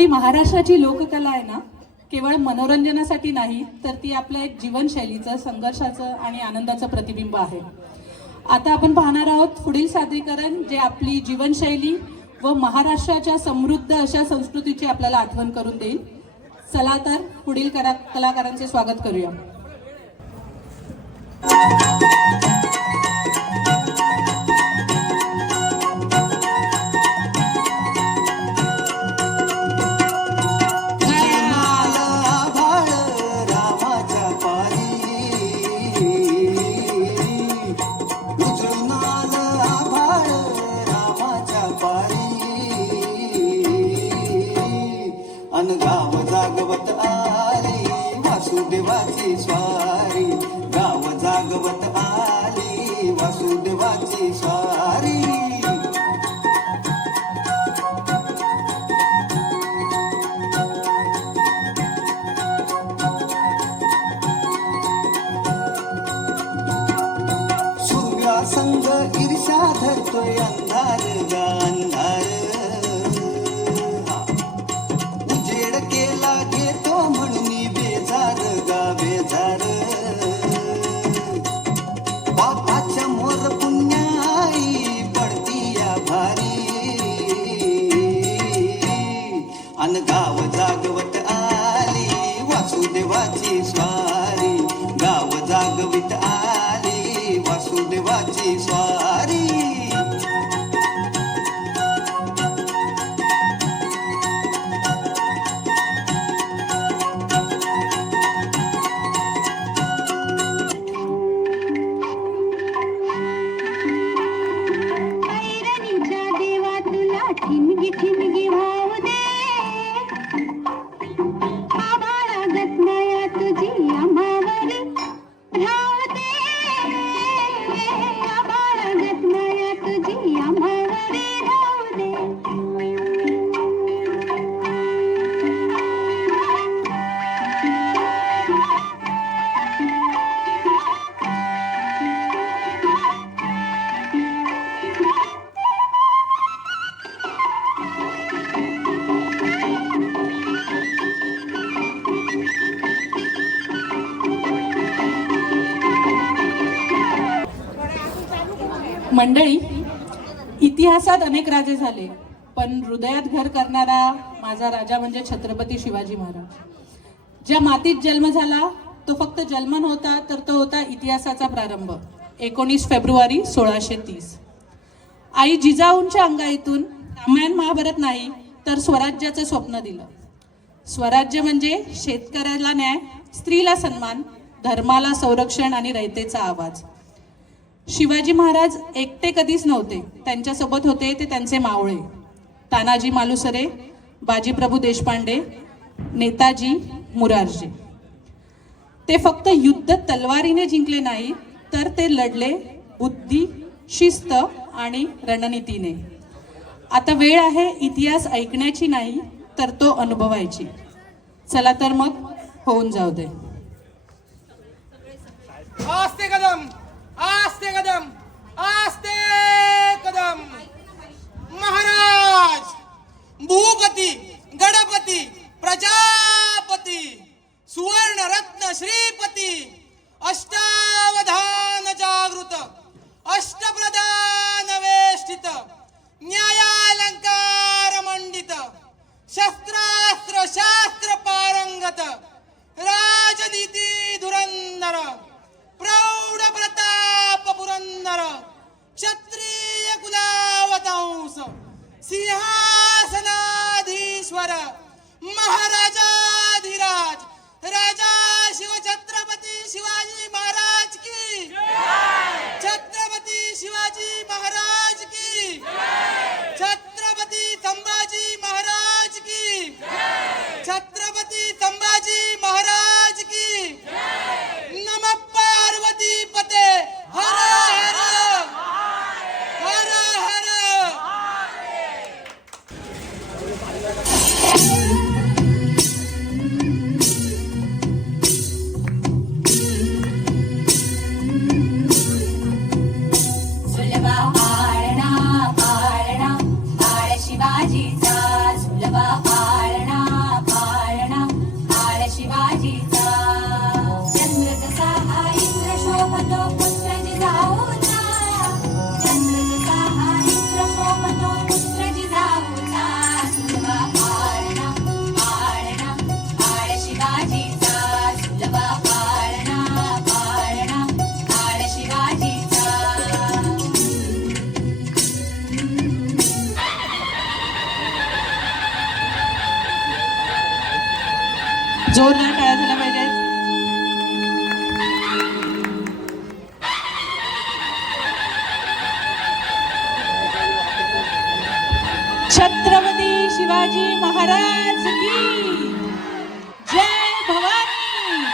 आपली महाराष्ट्राची लोककला आहे ना, केवळ मनोरंजनासाठी नाही तर ती आपल्या एक जीवनशैलीचं, संघर्षाचं आणि आनंदाचं प्रतिबिंब आहे. आता आपण पाहणार आहोत पुढील सादरीकरण, जे आपली जीवनशैली व महाराष्ट्राच्या समृद्ध अशा संस्कृतीची आपल्याला आठवण करून देईल. चला तर पुढील कलाकारांचे स्वागत करूया. गाव जागवत आली वासुदेवाची स्वारी, गाव जागवत आली वासुदेवाची स्वारी. सूर्या संग ईर्ष्या धरतोय अंधार गा अंधार, बेजार बापाच्या मोर पुण्याई पडती या भारी. अन गाव जागवत आली वासुदेवाची स्वारी, गाव जागवित आली वासुदेवाची स्वारी. ठिणगी वाहू दे आभाळा गतनाया तुझी अंबावरी राहू दे, आभाळा गतनाया तुझी अंबावरी राहू दे. मंडळी, इतिहासात अनेक राजे झाले, पण हृदयात घर करणारा माझा राजा म्हणजे छत्रपती शिवाजी महाराज. ज्या मातीत जन्म झाला तो फक्त जन्म नव्हता, तर तो होता इतिहासाचा प्रारंभ. 19 फेब्रुवारी 1630 आई जिजाऊंच्या अंगाईतून रामायण महाभारत नाही तर स्वराज्याचं स्वप्न दिलं. स्वराज्य म्हणजे शेतकऱ्याला न्याय, स्त्रीला सन्मान, धर्माला संरक्षण आणि रयतेचा आवाज. शिवाजी महाराज एकटे कधीच नव्हते, त्यांच्यासोबत होते ते त्यांचे मावळे तानाजी मालुसरे, बाजीप्रभू देशपांडे, नेताजी, मुरारजी. ते फक्त युद्ध तलवारीने जिंकले नाही, तर ते लढले बुद्धी, शिस्त आणि रणनीतीने. आता वेळ आहे इतिहास ऐकण्याची नाही तर तो अनुभवायची. चला तर मग होऊन जाऊ दे. आस्ते कदम, आस्ते कदम, आस्ते कदम. महाराज, भूपती, गणपती, प्रजापती, सुवर्ण रत्न श्रीपती, अष्टावधान जागृत, अष्टप्रधान वेष्टित, न्यायालंकार मंडित, शस्त्रास्त्र शास्त्र पारंगत, राजनीती धुरंधर, प्रौढ प्रताप पुरंदर, क्षत्रिय कुलावतांस, सिंहासनाधीश्वर, महाराजाधिराज, राजा शिव छत्रपती शिवाजी महाराज की, छत्रपती शिवाजी महाराज की, छत्रपती संभाजी महाराज की, छत्रपती संभाजी महाराज की. नमः पार्वती पते हर हर हर हर. जोरदार टाळ्या झाल्या पाहिजेत. छत्रपती शिवाजी महाराज की जय भवानी,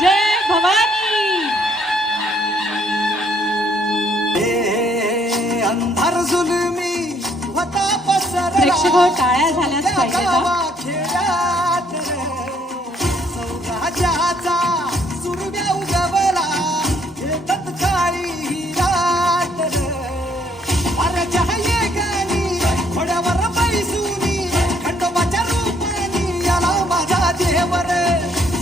जय भवानी. अंधार जुलमी होता पसरला प्रेक्षक हो, टाळ्या झाल्याच पाहिजेत हा. गावाखेड्यात रे. सौराज्याचा सुरव्या उगवला येतच काळी ही रात रे. वाऱ्याच्या येगानी घोड्यावर बैसूनी खंडोबाच्या रूपानी आला माझा देवर.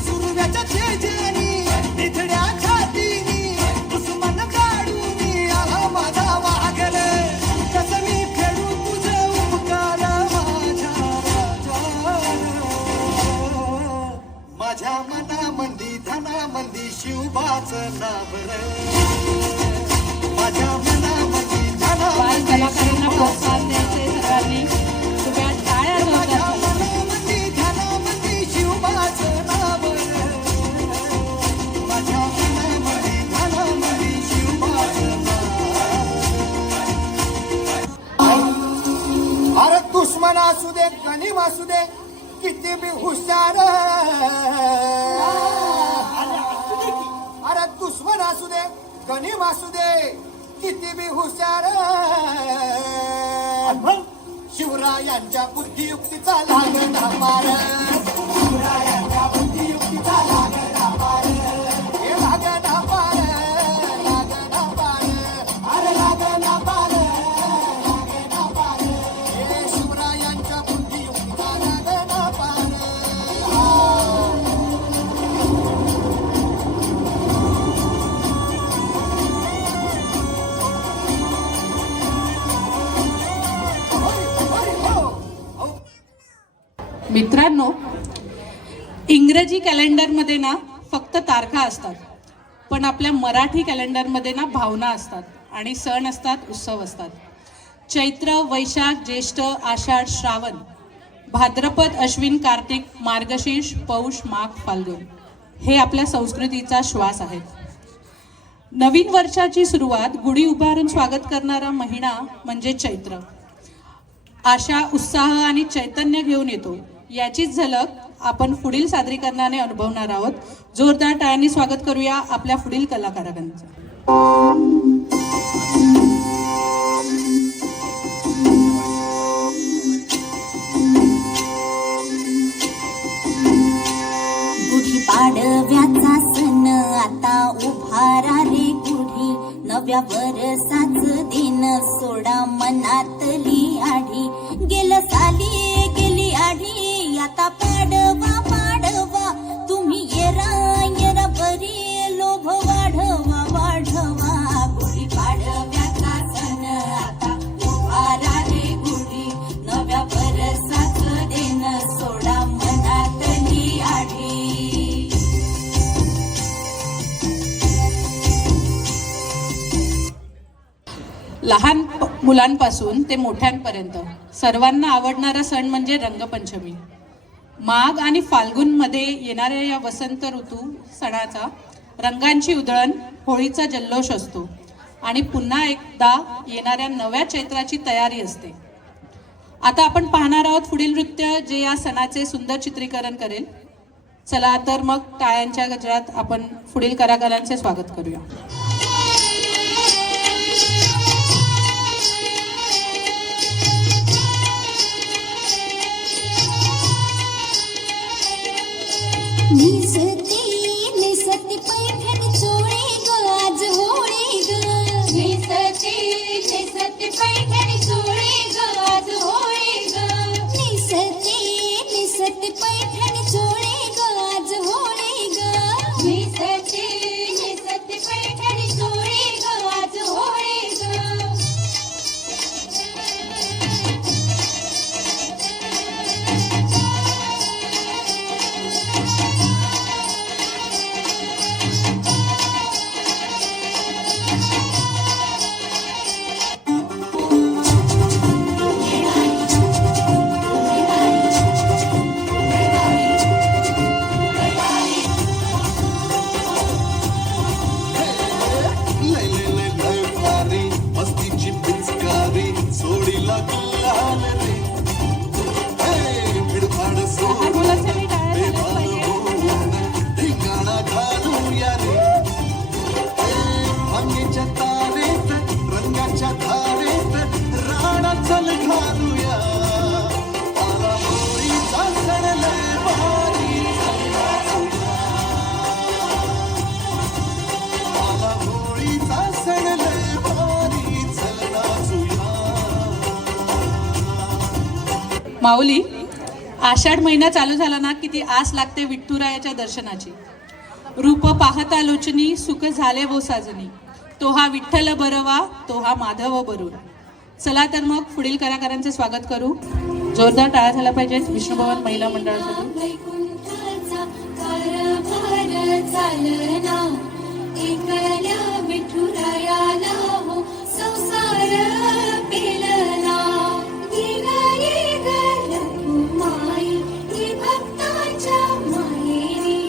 सुरव्याच्या तेजानी निधड्या छातीनी दुश्मन काढून आला माझा वाघर. कसं मी फेडू तुझं उपकार माझ्या राजा. माझ्या मनामंदी धनामंदी शिवबाचं नाव रे. माझ्या मनामंदी बाल धनामंदी कलाकारांना प्रोत्साहन द्यायचे सर्वांनी. कृपया टाळ्या माझ्या जोरदार झाल्या. मनामंदी धनामंदी शिवबाचं नाव रे. माझ्या मनामंदी धनामंदी शिवबाचं नाव. अरे दुश्मन असू दे गणिम असू दे किती बी हुशार. अरे दुश्मन असू दे गणिम असू दे किती बी हुशार. शिवरायांच्या बुद्धियुक्तीचा लागला मार. शिवरायांच्या बुद्धियुक्तीचा लागला मार. हे लागला पार, लागला पार. अरे लागला पार, लागला पार. हे शिवरायांच्या बुद्धियुक्तीचा लागला पार. मित्रांनो, इंग्रजी कॅलेंडरमध्ये ना फक्त तारखा असतात, पण आपल्या मराठी कॅलेंडरमध्ये ना भावना असतात आणि सण असतात, उत्सव असतात. चैत्र, वैशाख, ज्येष्ठ, आषाढ, श्रावण, भाद्रपद, अश्विन, कार्तिक, मार्गशीर्ष, पौष, माघ, फाल्गुन हे आपल्या संस्कृतीचा श्वास आहेत. नवीन वर्षाची सुरुवात गुढी उभारून स्वागत करणारा महिना म्हणजे चैत्र. आशा, उत्साह आणि चैतन्य घेऊन येतो. याचीच झलक आपण पुढील सादरीकरणाने अनुभवणार आहोत. जोरदार टाळ्यांनी स्वागत करूया आपल्या पुढील कलाकारांचं. गुढी पाडव्याचा सण आता उभारा रे गुढी. नव्या वर्षाच दिन सोडा मनातली आढी. गेलं साली गेली आढी आता पाडवा पाडवा. तुम्ही येरा येरा बरी लोभ वाढवा वाढवा. गुढी पाडव्याचा सण आता उभारा रे गुढी. नव्या वर्षाच दिन सोडा मनातली आढी. लहान मुलांपासून ते मोठ्यांपर्यंत सर्वांना आवडणारा सण म्हणजे रंगपंचमी. माघ आणि फाल्गुनमध्ये येणाऱ्या या वसंत ऋतू सणाचा रंगांची उधळण, होळीचा जल्लोष असतो आणि पुन्हा एकदा येणाऱ्या नव्या चैत्राची तयारी असते. आता आपण पाहणार आहोत पुढील नृत्य जे या सणाचे सुंदर चित्रीकरण करेल. चला तर मग टाळ्यांच्या गजरात आपण पुढील कलाकारांचे स्वागत करूया. निसती निसती पैठण चोळी ग आज होळी ग. निसती निसती पैठण चोळी ग आज होळी ग. निसती निसती पैठण चोळी ग आज होळी ग. निसती निसती पैठण चोळी ग आज होळी ग. तिला गुलाल रे हे भिडभाड सोडून बेभान होऊन धिंगाणा घालूया रे भांगेच्या तारेत रंगाच्या धारेत राणा चल घालूया आला होळीचा सण लय भारी आला होळीचा सण लय भारी चल नाचूया. माऊली, आषाढ महिना चालू झाला ना की ती आस लागते विठ्ठुरायाच्या दर्शनाची. रूप पाहता लोचनी सुख झाले वो साजनी, तो हा विठ्ठल बरवा तो हा माधव बरून. चला तर मग पुढील कलाकारांचे स्वागत करू. जोरदार टाळ्या झाला पाहिजेत विष्णुभवन महिला मंडळासाठी. वैकुंठाचा कारभार चालना, एकल्या विठुरायाला हो संसार पेलना. गिराई गलकुमाई ही भक्ताच्या मायेरी,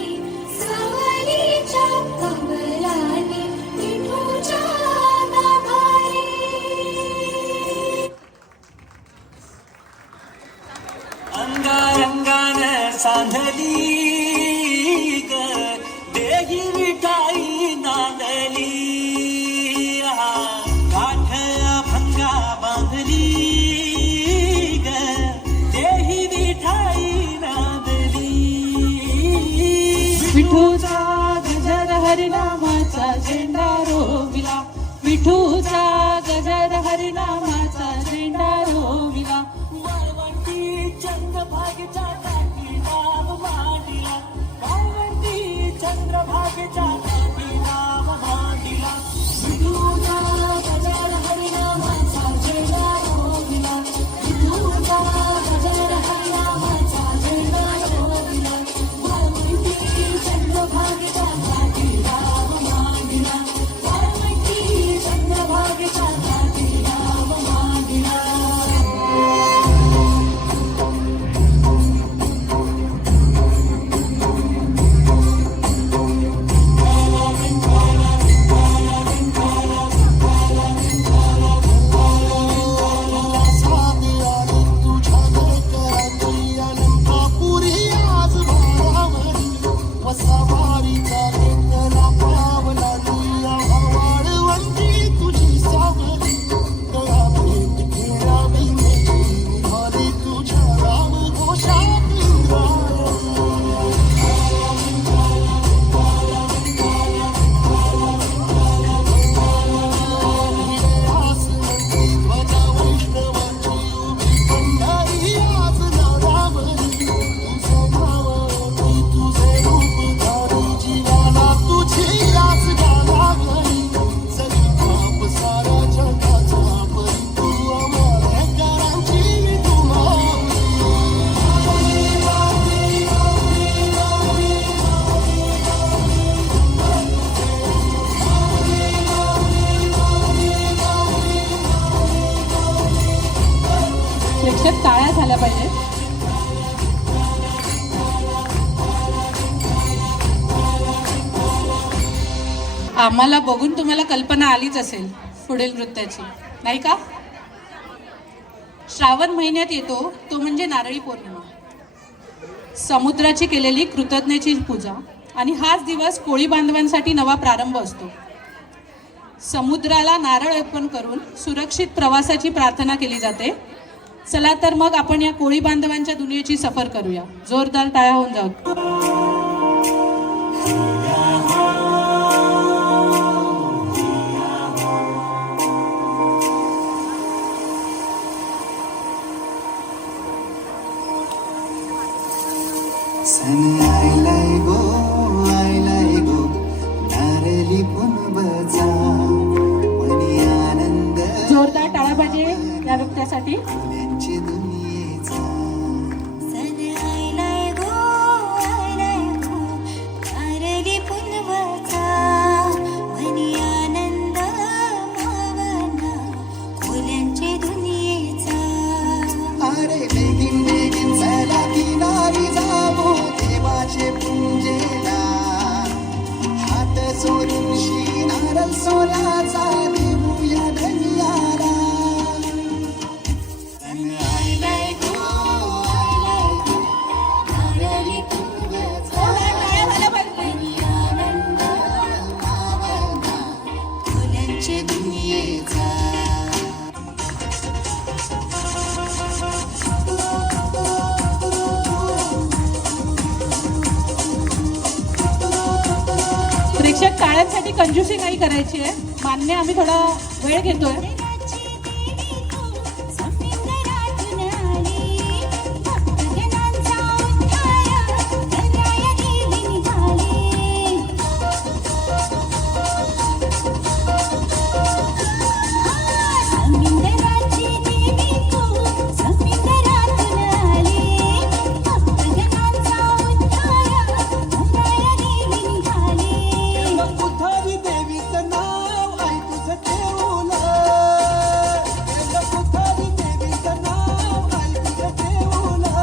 सावलीच्या कवलाने विठूच्या गाभारी. अंगारंगान सांधली ग देही विठाई नांदली काठ भंगा बांधली ग देही विठाई नांदली. विठूचा गजर हरिनामाचा झेंडा रोविला, विठूचा गजर हरिनामाचा झेंडा रोविला. वाळवंटी चंद्रभागेच्या काठी नाम मांडिला, वाळवंटी चंद्रभागेच्या काठी नाम मांडिला. विठूचा गजर हरिनामाचा झेंडा रोविला, विठूचा गजर हरिनामाचा झेंडा रोविला. वाळवंटी चंद्रभागेच्या काठी नाम मांडिला, वाळवंटी चंद्रभागेच्या काठी नाम मांडिला. प्रेक्षक टाळ्या झाल्या पाहिजे. आम्हाला बघून तुम्हाला कल्पना आलीच असेल पुढील नृत्याची, नाही का? श्रावण महिन्यात येतो तो म्हणजे नारळी पौर्णिमा, समुद्राची केलेली कृतज्ञतेची पूजा. आणि हाच दिवस कोळी बांधवांसाठी नवा प्रारंभ असतो. समुद्राला नारळ अर्पण करून सुरक्षित प्रवासाची प्रार्थना केली जाते. चला तर मग आपण या कोळी बांधवांच्या दुनियेची सफर करूया. जोरदार टाळ्या होऊन जाऊ. सन आयलाय गो नारली पुनवचा मनी आनंद जोरदार टाळ्या पाहिजे या नृत्यासाठी. फुल्यांची दुनियेचा सन आयलाय गो नारळी पुनवाचा, मनी आनंद भावना फुल्यांची दुनियेचा. अरे बेगीन बेगीन चला किनारी जाऊ देवाचे पूजेला, हात सोडून नारळ सोन्याचा देऊया धन्याला. टाळ्यांसाठी कंजूसी नाही करायची आहे. मान्य, आम्ही थोडा वेळ घेतोय. समुद्रातून आली भक्तजनांचा उद्धार करणाऱ्या देवी निघाली. समुद्राची देवी तू समुद्रातून आली भक्तजनांचा उद्धार करणाऱ्या देवी निघाली. उद्धारी देवीचं नाव आई तुझं ठेवलं. उद्धारी देवीचं नाव आई तुझं ठेवलं.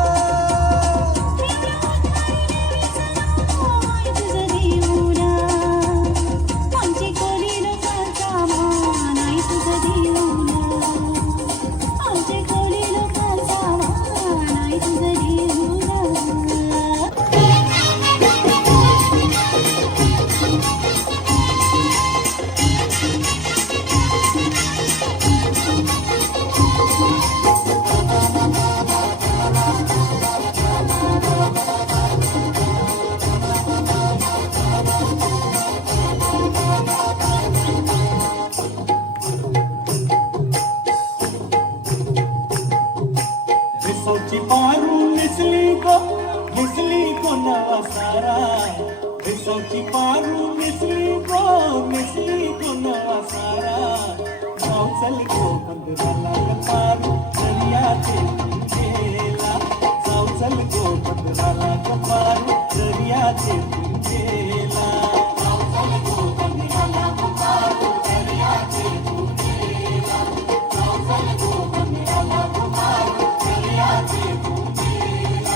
तुझं देऊला आमची कोणी लोकांचा मान आई तुझं देऊला आमचे कोणी लोकांचा मान आई तुझं देऊला. विसवची पारू मिसली गो नवा सारा. विसवची पारू मिसली गो नवा सारा. गाव चल गो बंदराला पारू दर्याचे गेला. गाव चल गो बंदराला पारू दर्याचे गेला. गाव चल गो बंदराला पारू दर्याचे गेला. गाव चल गो बंदराला पारू दर्याचे गेला.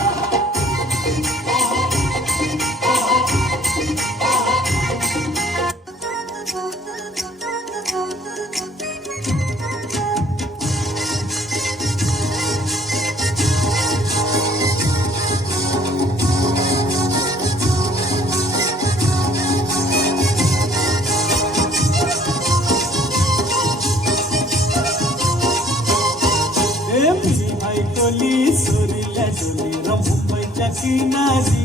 मी ऐकली सोरील्या डोली मुंबईच्या किनारी.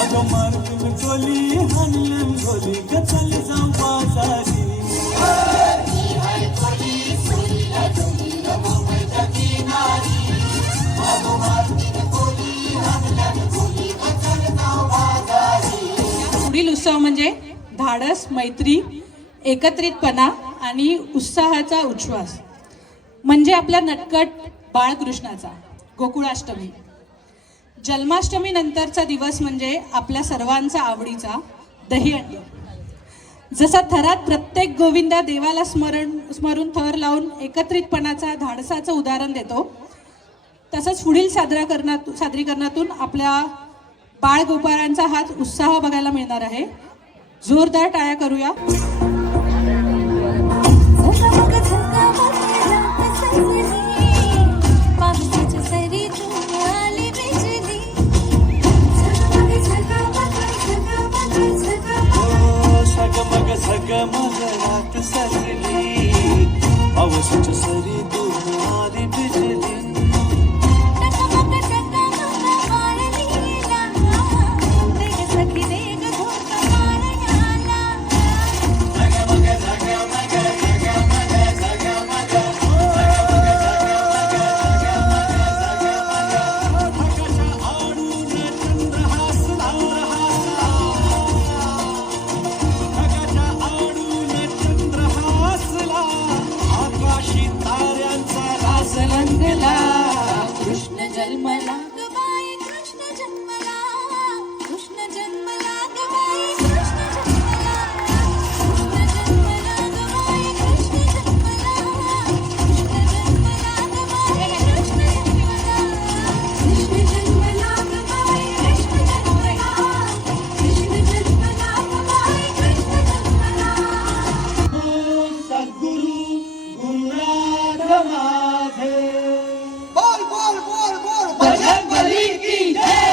अगं मारून गोली हल्लन गोली गचल जाऊ बाजारी. पुढील उत्सव म्हणजे धाडस, मैत्री, एकत्रितपणा आणि उत्साहाचा उच्छ्वास. म्हणजे आपल्या नटखट बाळकृष्णाचा गोकुळाष्टमी. जन्माष्टमी नंतरचा दिवस म्हणजे आपल्या सर्वांचा आवडीचा दहीहंडी. जसा थरात प्रत्येक गोविंदा देवाला स्मरून थर लावून एकत्रितपणाचा धाडसाचं उदाहरण देतो, तसंच पुढील सादरीकरणातून आपल्या बाळगोपाळांचा हाच उत्साह बघायला मिळणार आहे. जोरदार टाळ्या करूया. पावसाच्या सरी तू आली बिजली. सगमग सगमग रात सजली. पावसाच्या सरी दूर आली बिजली. टकमक टकमक वाळलीला वेग सखी वेग धोका मारण्याला. आकाशी ताऱ्यांचा रास रंगला कृष्ण जन्मला. ग बाई कृष्ण जन्मला कृष्ण जन्मला ग बाई कृष्ण जन्मला. कृष्ण जन्मला ग बाई कृष्ण जन्मला. कृष्ण जन्मला ग बाई कृष्ण जन्मला. कृष्ण जन्मला ग बाई कृष्ण जन्मला. कृष्ण जन्मला ग बाई कृष्ण जन्मला. सद्गुरु गुरुनाथ माझे. बोल बोल बोल बोल भजन बली की जय.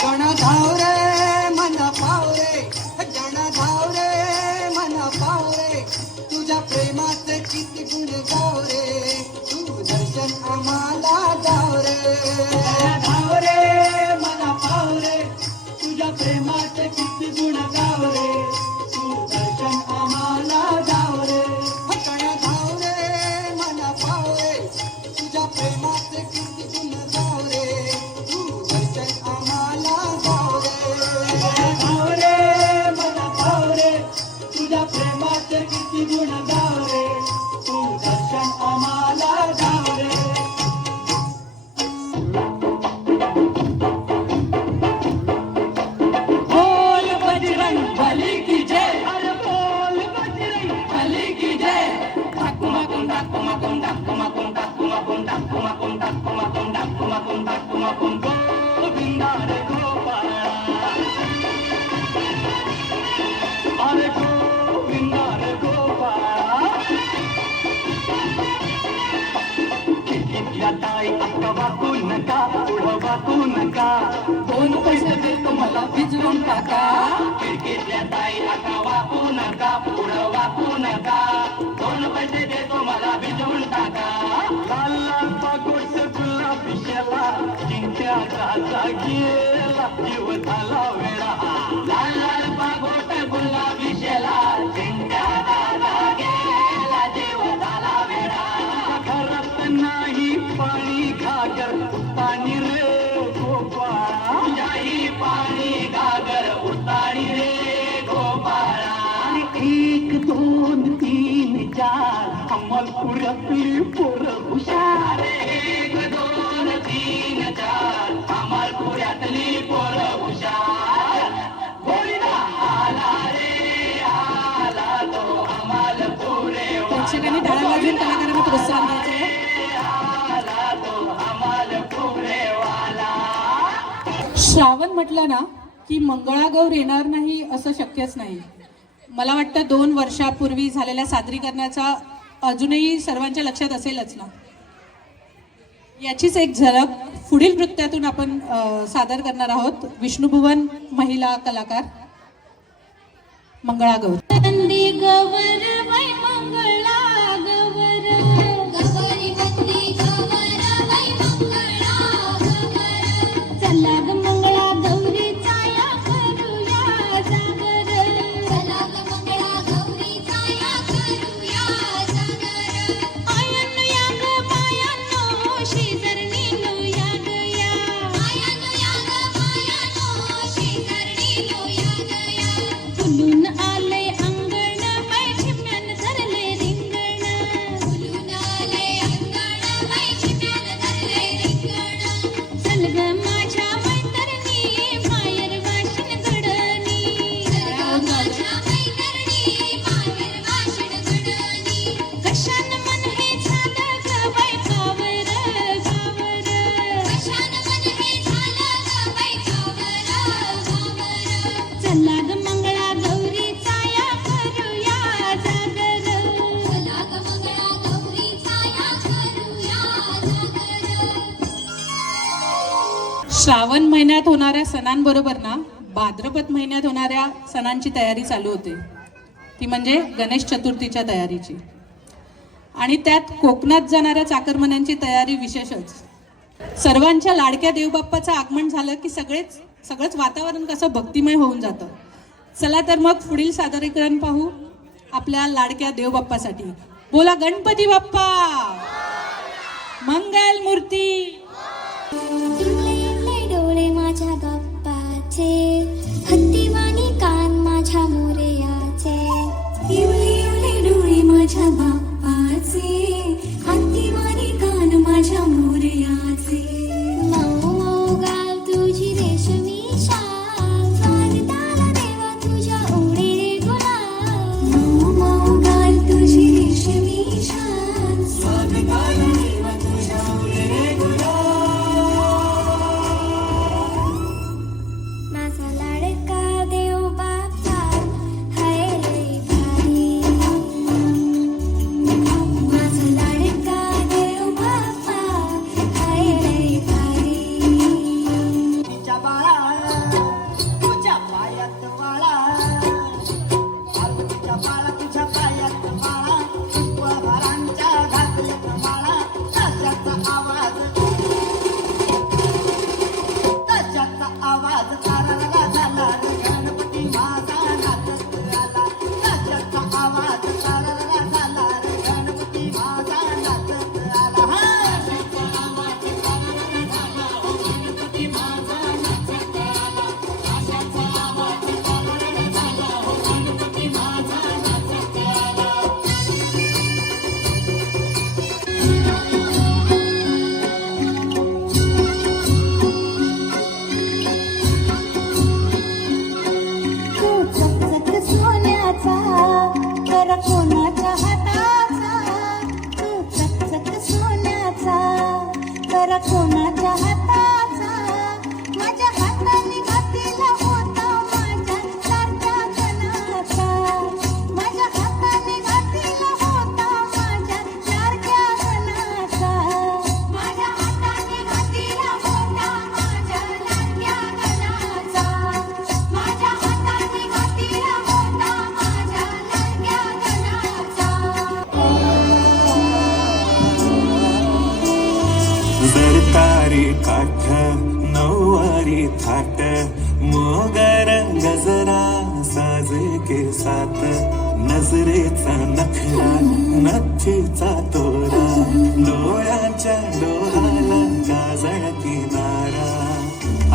जण धाव रे मन पाव रे. जण धाव रे मन पाव रे. तुझ्या प्रेम गोविंदा रे गोपाळा अरे गोविंदा रे गोपाळा खिडकीतल्या ताई आता वाकू नका पुढं वाकू नका 2 पैसे देतो मला भिजवून टाका. खिडकीतल्या ताई आता वाकू नका पुढं वाकू नका 2 पैसे देतो मला भिजवून टाका लाल लाल पागोट गुलाबी शेला जिंक्याचा गेला जीव झाला वेळा लाल लाल पागोट गुलाबी शेला जिंक्याचा गेला जीव झाला वेळा घरात नाही पाणी घागर पाणी रे गोपाळा नाही पाणी घागर उताणी रे गोपाळा 1 2 3 4 अमलपुरातली पोरं हुशार 1 2 3 4 अमलपुरातली पोरं हुशार गोविंदा आला रे आला तो अमलपुरे प्रेक्षकांनी टाळ्या वाजवून कलाकारांना प्रोत्साहन द्यायचं. आला तो अमलपुरे वाला श्रावण म्हटलं ना की मंगळागौर येणार नाही असं शक्यच नाही. मला वाटतं 2 वर्षापूर्वी झालेल्या सादरीकरणाचा अजूनही सर्वांच्या लक्षात असेलच ना. याचीच एक झलक पुढील नृत्यातून आपण सादर करणार आहोत. विष्णुभुवन महिला कलाकार मंगळागौर. वंदी गवर वै मंगळा गवर गवरी वंदी गवर वै मंगळा गवर चला ग मंगळा गौरीचा या करूया जागर चला ग मंगळा गौरीचा या करूया जागर आयन या ग मायानो शेजारणीनो या ग या आयन या ग मायानो शेजारणीनो या ग या फुलून आले अंगण बैठम्यान धरले रिंगण फुलून आले अंगण बैठम्यान धरले रिंगण चल ग माझ्या मैत्रिणी माहेर वाशिन घडणी चल ग माझ्या मैत्रिणी माहेर वाशिन घडणी कशान मन हे झालं ग बाई कावर गावर कशान मन हे झालं ग बाई कावर गावर चला ग मंगळा गौरीचा या करूया जागर चला ग मंगळा गौरीचा या करूया जागर. श्रावण महिन्यात होणाऱ्या सणांबरोबर ना भाद्रपद महिन्यात होणाऱ्या सणांची तयारी चालू होते. ती म्हणजे गणेश चतुर्थीच्या तयारीची. आणि त्यात कोकणात जाणाऱ्या चाकरमान्यांची तयारी विशेषच. सर्वांच्या लाडक्या देवबाप्पाचं आगमन झालं की सगळंच वातावरण कसं भक्तिमय होऊन जातं. चला तर मग पुढील सादरीकरण पाहू आपल्या लाडक्या देवबाप्पासाठी. बोला गणपती बाप्पा मंगल मूर्ती. तुटले डोळे माझ्या बाप्पाचे हत्तीवाणी कान माझ्या मोरयाचे इवले डोळे माझ्या बाप्पाचे हत्तीवाणी कान माझ्या मोरयाचे मऊ मऊ गाल तुझी रेशमी शाल स्वागताला देवा तुझ्या ओढे रे गुलाल मऊ मऊ गाल तुझी रेशमी शाल स्वागताला देवा तुझ्या ओढे रे गुलाल थाट मोगर गजरा साजे के साथ नजरेचा नखरा नथीचा तोरा डोळ्यांच्या डोळ्याला काजळ किनारा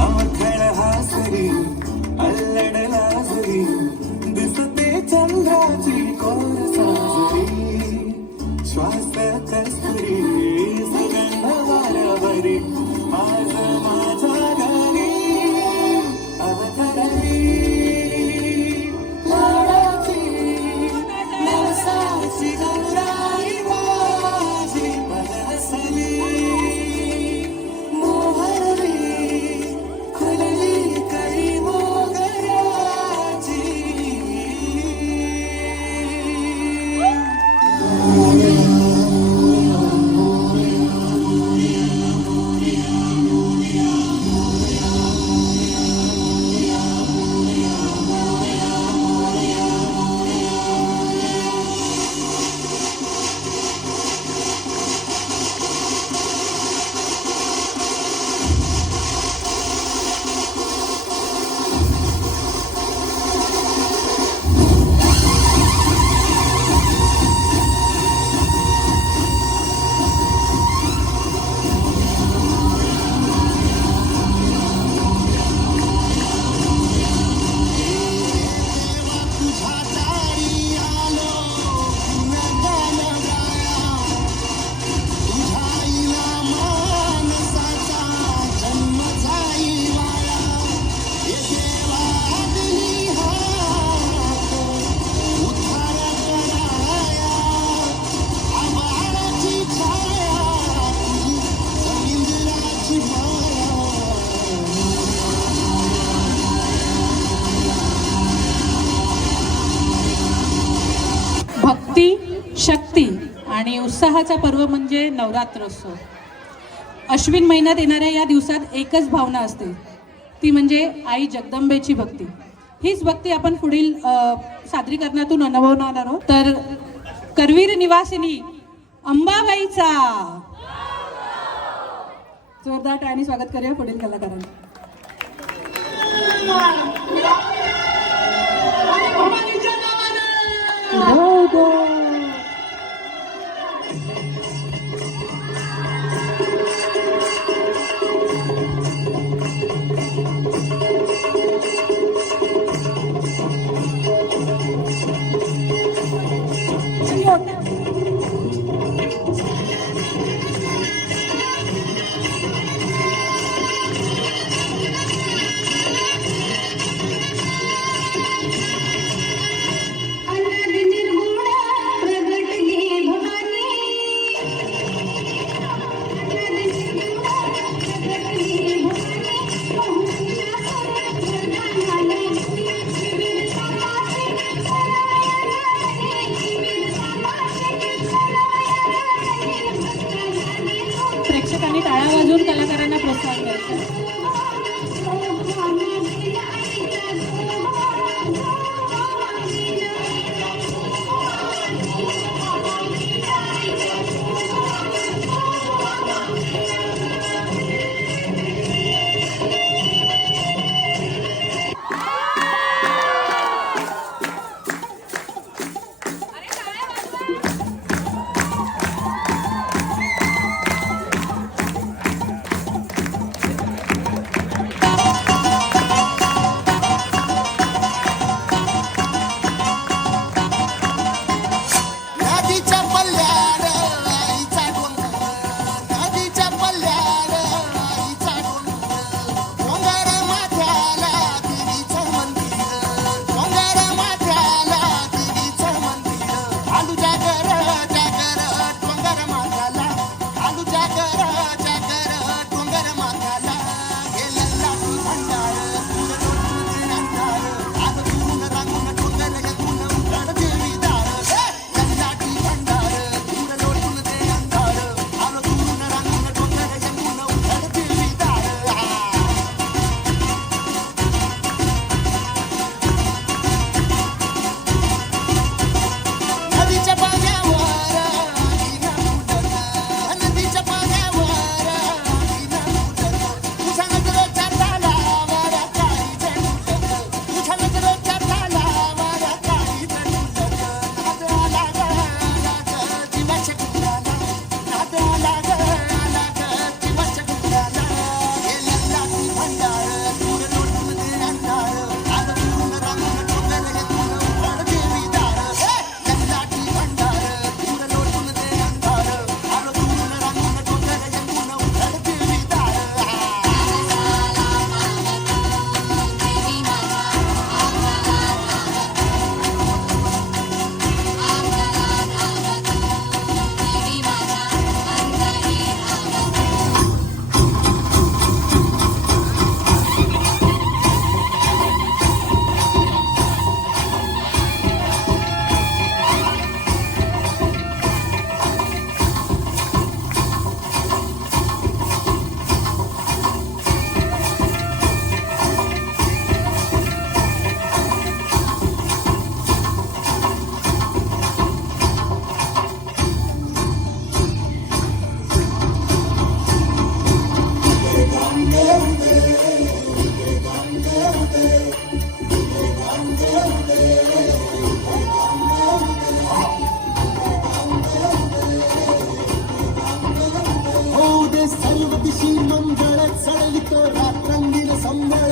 अवखळ हासरी अल्लड लाजरी दिसते चंद्राची कोर साजरी श्वास कस्तुरी सुगंध वाऱ्यावरी माझ माझ्या घरी अवतरली लाडाची नवसाची गौराई माझी बरसली मोहरली खुलली कळी मोगऱ्याची भक्ती, शक्ती आणि उत्साहाचा पर्व म्हणजे नवरात्रोत्सव. अश्विन महिन्यात येणाऱ्या या दिवसात एकच भावना असते, ती म्हणजे आई जगदंबेची भक्ती. हीच भक्ती आपण पुढील सादरीकरणातून अनुभवणार आहोत. तर करवीर निवासिनी अंबाबाईचा जोरदार टाळ्यांनी स्वागत करूया पुढील कलाकारांचं. अनग निर्गुण रात्रंदिन संबळ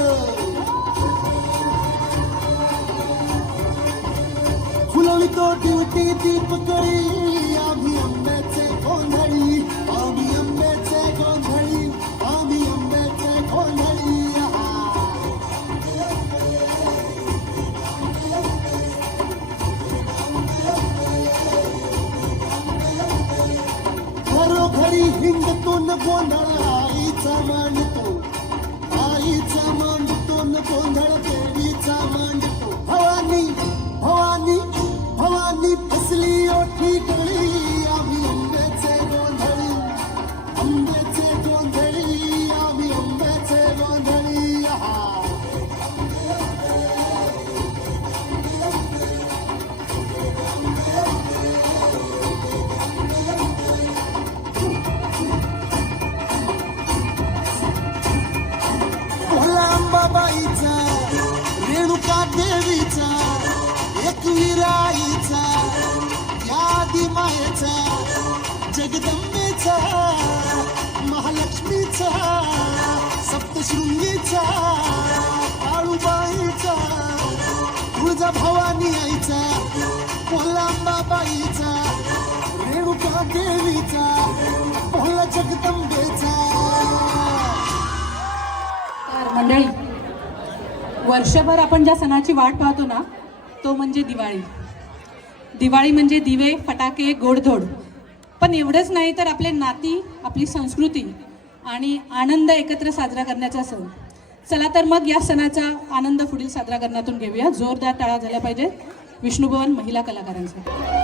फुलवितो दिवटी दीपकळी आम्ही आंब्याचे गोंधळी आम्ही आंब्याचे गोंधळी आम्ही आंब्याचे गोंधळी घरोघरी हिंडतो न गोंधळ आईचा मांडतो न गोंधळ देवीचा मांडतो भवानी भवानी भवानी फसली ओठी गळी आम्ही आंब्याचे गोंधळी आम्ही आंब्याचे गोंधळी बाबाईचा रेणुका देवीचा एकविराईचा यादी मायेचा जगदंबेचा महालक्ष्मीचा सप्तशृंगीचा काळूबाईचा तुळजा भवानी आईचा कोल्हांबाबाईचा रेणुका देवीचा भोला जगदंबेचा. तर मंडळी, वर्षभर आपण ज्या सणाची वाट पाहतो ना, तो म्हणजे दिवाळी. दिवाळी म्हणजे दिवे, फटाके, गोडधोड. पण एवढंच नाही तर आपले नाती, आपली संस्कृती आणि आनंद एकत्र साजरा करण्याचा सण. चला तर मग या सणाचा आनंद पुढील साजरा करण्यातून घेऊया. जोरदार टाळ्या झाल्या पाहिजे विष्णुभवन महिला कलाकारांसाठी.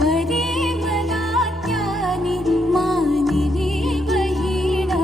पदे मला त्याने मानली बहिणा.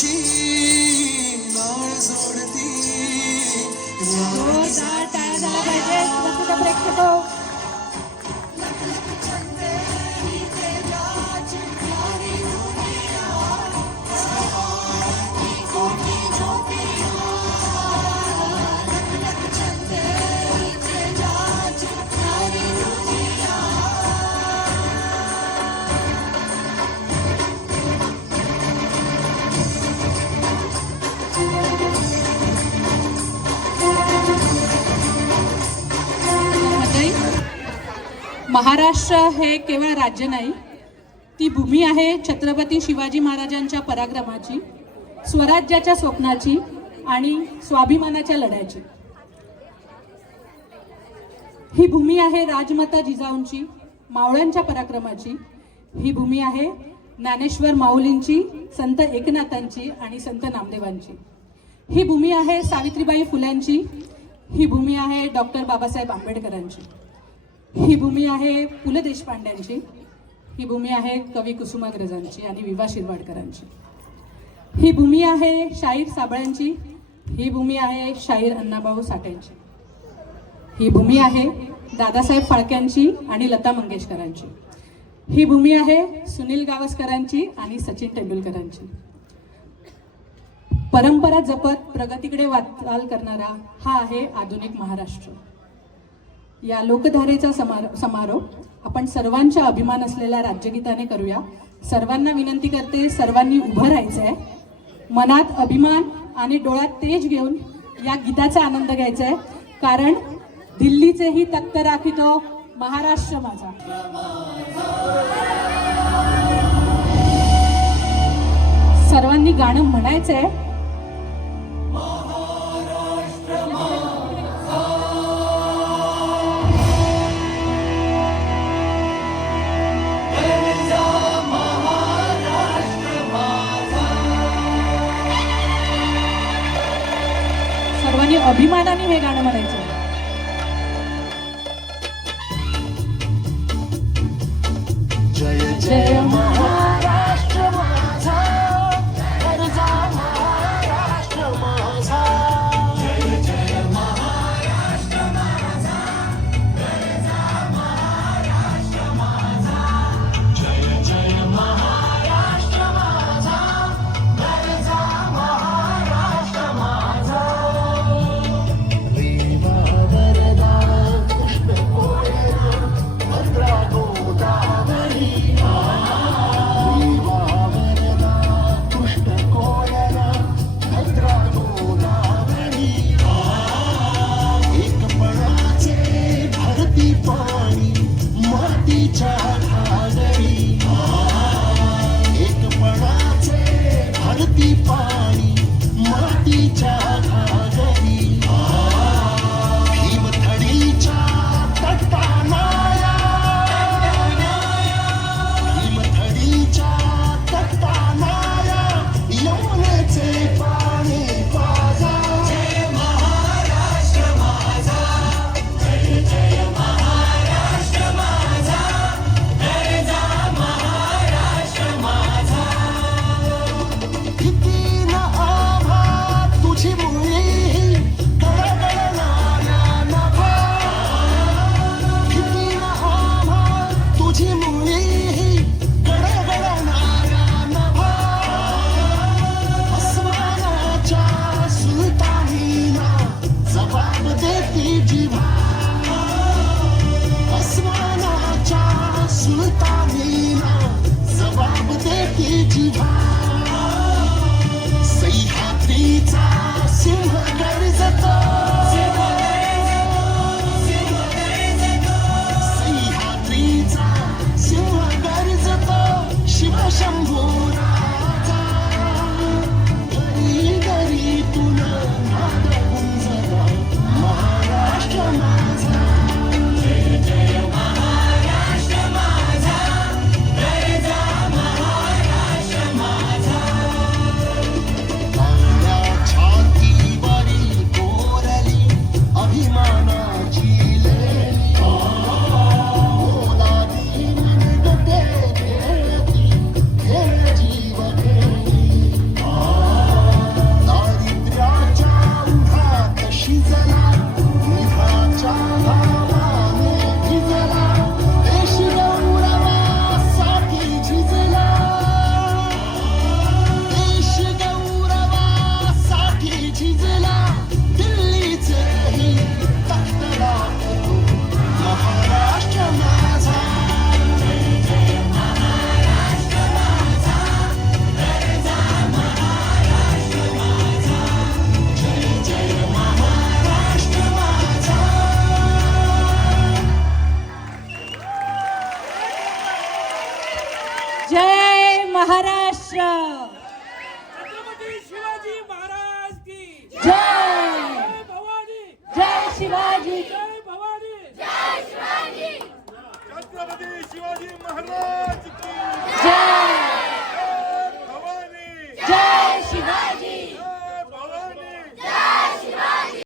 तुझ्याशी नाळ जोडती जोरदार टाळ्या झाल्या पाहिजेत रसिक प्रेक्षको. महाराष्ट्र हे केवळ राज्य नाही, ती भूमी आहे छत्रपती शिवाजी महाराजांच्या पराक्रमाची, स्वराज्याच्या स्वप्नाची आणि स्वाभिमानाच्या लढ्याची. ही भूमी आहे राजमाता जिजाऊंची, मावळ्यांच्या पराक्रमाची. ही भूमी आहे ज्ञानेश्वर माऊलींची, संत एकनाथांची आणि संत नामदेवांची. ही भूमी आहे सावित्रीबाई फुल्यांची. ही भूमी आहे डॉक्टर बाबासाहेब आंबेडकरांची. ही भूमी आहे पु ल देशपांड्यांची. ही भूमी आहे कवी कुसुमाग्रजांची आणि विवा शिरवाडकरांची. ही भूमी आहे शाहीर साबळ्यांची. ही भूमी आहे शाहीर अण्णाभाऊ साठ्यांची. ही भूमी आहे दादासाहेब फाळक्यांची आणि लता मंगेशकरांची. ही भूमी आहे सुनील गावस्करांची आणि सचिन तेंडुलकरांची. परंपरा जपत प्रगतीकडे वाटचाल करणारा हा आहे आधुनिक महाराष्ट्र. या लोकधारेचा समारोप आपण सर्वांच्या अभिमान असलेल्या राज्यगीताने करूया. सर्वांना विनंती करते, सर्वांनी उभं राहायचं आहे. मनात अभिमान आणि डोळ्यात तेज घेऊन या गीताचा आनंद घ्यायचा आहे, कारण दिल्लीचेही तख्त राखितो महाराष्ट्र माझा. सर्वांनी गाणं म्हणायचंय. सर्वांनी अभिमानाने हे गाणं म्हणायचं. जय जय महाराष्ट्र माझा, गरजा महाराष्ट्र माझा. जय जय महाराष्ट्र माझा, गरजा महाराष्ट्र माझा. जय जय महाराष्ट्र माझा, गरजा महाराष्ट्र माझा. जय महाराष्ट्र. छत्रपती शिवाजी महाराज की जय जय भवानी जय शिवाजी. जय भवानी छत्रपती शिवाजी महाराज